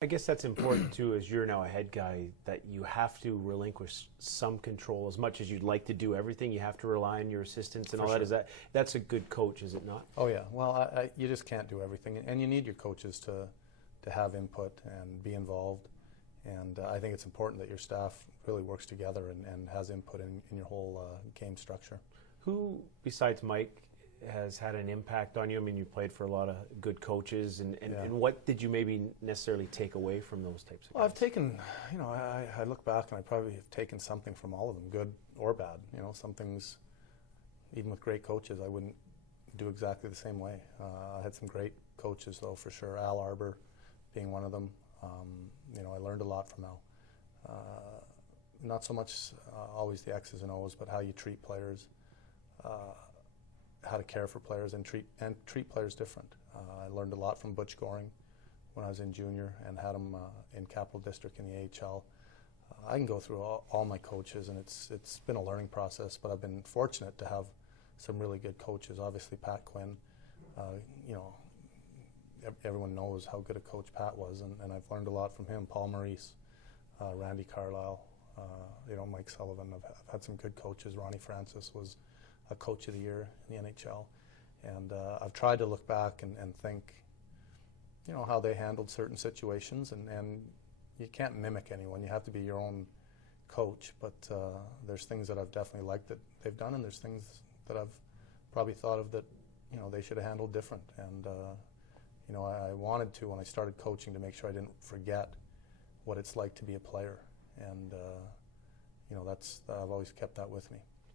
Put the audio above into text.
I guess that's important too, as you're now a head guy, that you have to relinquish some control. As much as you'd like to do everything, you have to rely on your assistants and For all that. sure. That's a good coach, is it not? Oh yeah. Well, you just can't do everything, and you need your coaches to have input and be involved. And I think it's important that your staff really works together and has input in your whole game structure. Who, besides Mike, has had an impact on you? I mean, you played for a lot of good coaches, and what did you maybe necessarily take away from those types of guys? Well, I've taken, I look back and I probably have taken something from all of them, good or bad. Some things, even with great coaches, I wouldn't do exactly the same way. I had some great coaches, though, for sure. Al Arbor being one of them. I learned a lot from Al. Not so much always the X's and O's, but how you treat players. How to care for players and treat players different. I learned a lot from Butch Goring when I was in junior and had him in Capital District in the AHL. I can go through all my coaches, and it's been a learning process, but I've been fortunate to have some really good coaches. Obviously, Pat Quinn. Everyone knows how good a coach Pat was, and I've learned a lot from him. Paul Maurice, Randy Carlisle, Mike Sullivan. I've had some good coaches. Ronnie Francis was a coach of the year in the NHL. And I've tried to look back and think, how they handled certain situations. And you can't mimic anyone. You have to be your own coach. But there's things that I've definitely liked that they've done, and there's things that I've probably thought of that, they should have handled different. And, I wanted to, when I started coaching, to make sure I didn't forget what it's like to be a player. And, I've always kept that with me.